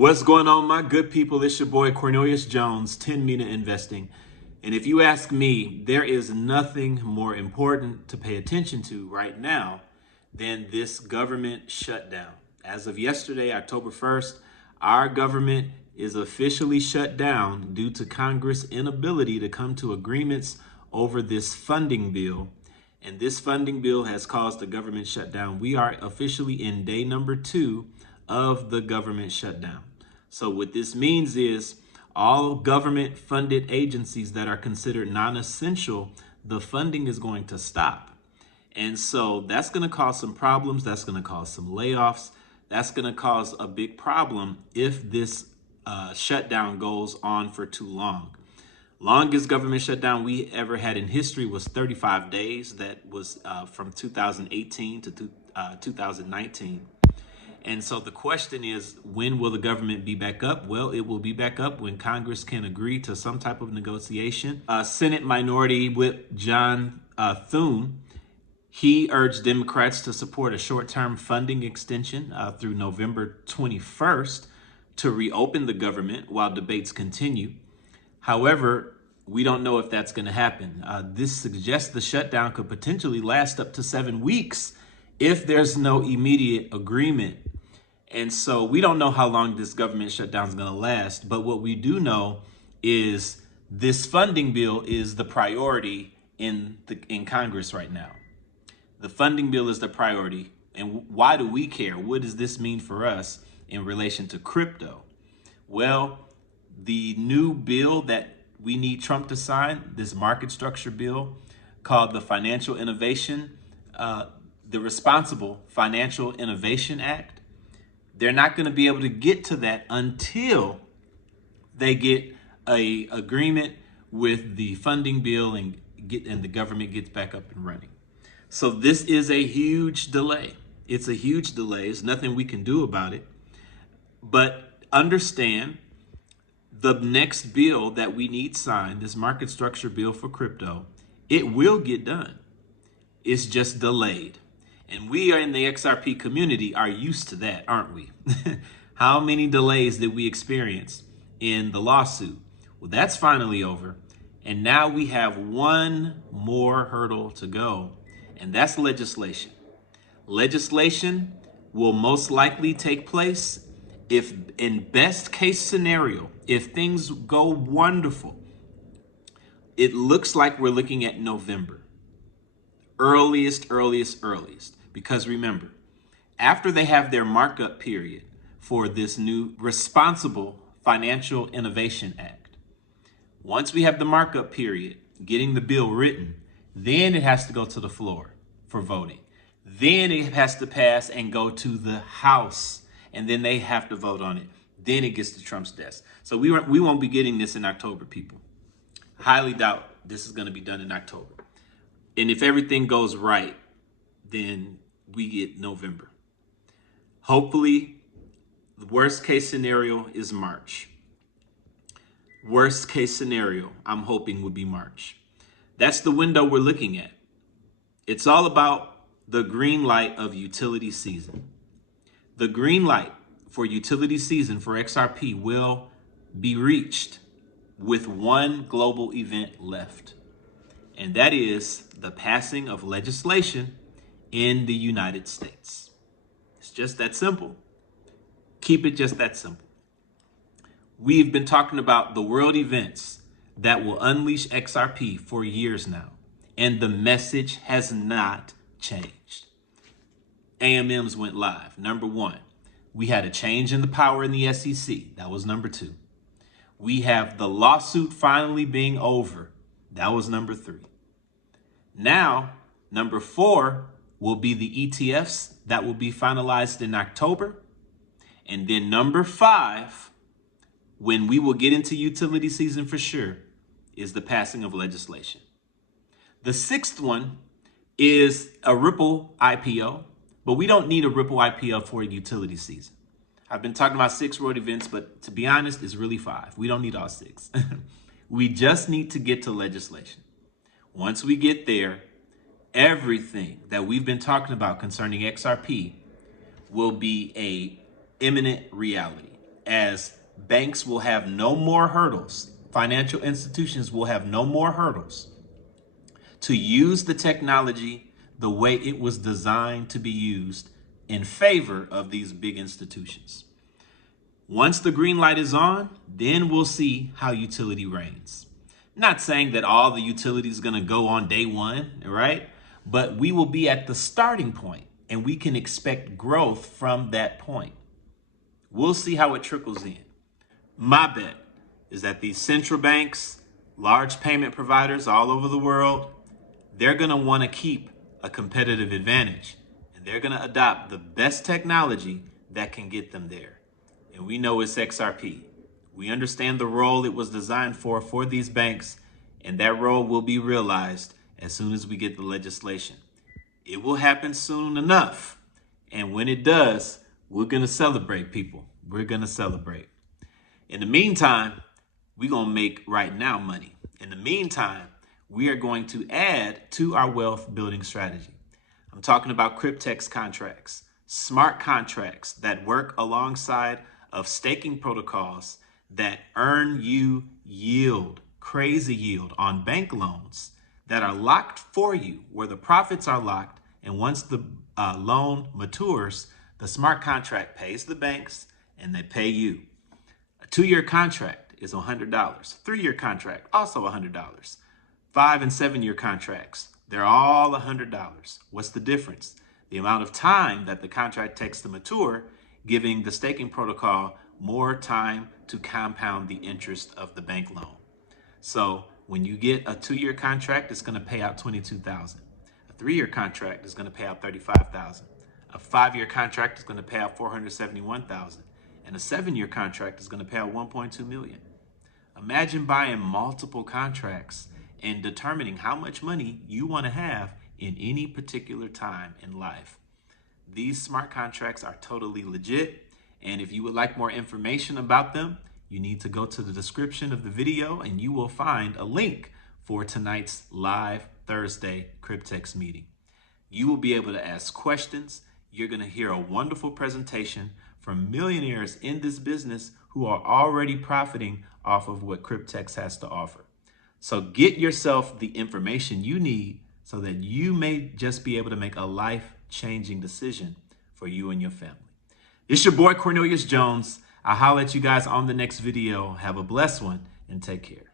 What's going on, my good people? It's your boy Cornelius Jones, 10 Mina Investing. And if you ask me, there is nothing more important to pay attention to right now than this government shutdown. As of yesterday, October 1st, our government is officially shut down due to Congress' inability to come to agreements over this funding bill. And this funding bill has caused the government shutdown. We are officially in day number 2 of the government shutdown. So what this means is all government funded agencies that are considered non-essential, the funding is going to stop. And so that's going to cause some problems. That's going to cause some layoffs. That's going to cause a big problem if this shutdown goes on for too long. Longest government shutdown we ever had in history was 35 days. That was from 2018 to 2019. And so the question is, when will the government be back up? Well, it will be back up when Congress can agree to some type of negotiation. Senate Minority Whip John Thune, he urged Democrats to support a short-term funding extension through November 21st to reopen the government while debates continue. However, we don't know if that's going to happen. This suggests the shutdown could potentially last up to 7 weeks if there's no immediate agreement. And so we don't know how long this government shutdown is going to last. But what we do know is this funding bill is the priority in Congress right now. The funding bill is the priority. And why do we care? What does this mean for us in relation to crypto? Well, the new bill that we need Trump to sign, this market structure bill called the the Responsible Financial Innovation Act, they're not going to be able to get to that until they get a agreement with the funding bill and the government gets back up and running. So this is a huge delay. It's a huge delay. There's nothing we can do about it. But understand, the next bill that we need signed, this market structure bill for crypto, it will get done. It's just delayed. And we are in the XRP community are used to that, aren't we? How many delays did we experience in the lawsuit? Well, that's finally over. And now we have one more hurdle to go, and that's legislation. Legislation will most likely take place if, in best case scenario, if things go wonderful, it looks like we're looking at November. Earliest. Because remember, after they have their markup period for this new Responsible Financial Innovation Act, once we have the markup period, getting the bill written, then it has to go to the floor for voting. Then it has to pass and go to the House, and then they have to vote on it. Then it gets to Trump's desk. So we won't be getting this in October, people. Highly doubt this is going to be done in October. And if everything goes right, then we get November. Hopefully, the worst case scenario is March. Worst case scenario, I'm hoping, would be March. That's the window we're looking at. It's all about the green light of utility season. The green light for utility season for XRP will be reached with one global event left. And that is the passing of legislation in the United States. It's just that simple. Keep it just that simple. We've been talking about the world events that will unleash XRP for years now, and the message has not changed. AMMs went live. Number 1, we had a change in the power in the SEC. That was number 2. We have the lawsuit finally being over. That was number 3. Now, number 4 will be the ETFs that will be finalized in October. And then number 5, when we will get into utility season for sure, is the passing of legislation. The 6th one is a Ripple IPO, but we don't need a Ripple IPO for utility season. I've been talking about 6 world events, but to be honest, it's really 5. We don't need all 6. We just need to get to legislation. Once we get there, everything that we've been talking about concerning XRP will be a imminent reality. as banks will have no more hurdles, financial institutions will have no more hurdles to use the technology the way it was designed to be used in favor of these big institutions. Once the green light is on, then we'll see how utility reigns. Not saying that all the utility is going to go on day one, right? But we will be at the starting point and we can expect growth from that point. We'll see how it trickles in. My bet is that these central banks, large payment providers all over the world, they're going to want to keep a competitive advantage, and they're going to adopt the best technology that can get them there. And we know it's XRP. We understand the role it was designed for these banks, and that role will be realized as soon as we get the legislation. It will happen soon enough. And when it does, we're going to celebrate, people. We're going to celebrate. In the meantime, we're going to make right now money. In the meantime, we are going to add to our wealth building strategy. I'm talking about Cryptex contracts, smart contracts that work alongside of staking protocols that earn you yield, crazy yield on bank loans that are locked for you, where the profits are locked. And once the loan matures, the smart contract pays the banks and they pay you. A 2-year contract is $100. 3-year contract, also $100. 5 and 7-year contracts, they're all $100. What's the difference? The amount of time that the contract takes to mature, giving the staking protocol more time to compound the interest of the bank loan. So when you get a 2-year contract, it's going to pay out $22,000. A 3-year contract is going to pay out $35,000. A 5-year contract is going to pay out $471,000. And a 7-year contract is going to pay out $1.2 million. Imagine buying multiple contracts and determining how much money you want to have in any particular time in life. These smart contracts are totally legit. And if you would like more information about them, you need to go to the description of the video and you will find a link for tonight's live Thursday Cryptex meeting. You will be able to ask questions. You're going to hear a wonderful presentation from millionaires in this business who are already profiting off of what Cryptex has to offer. So get yourself the information you need so that you may just be able to make a life-changing decision for you and your family. It's your boy, Cornelius Jones. I'll holler at you guys on the next video. Have a blessed one and take care.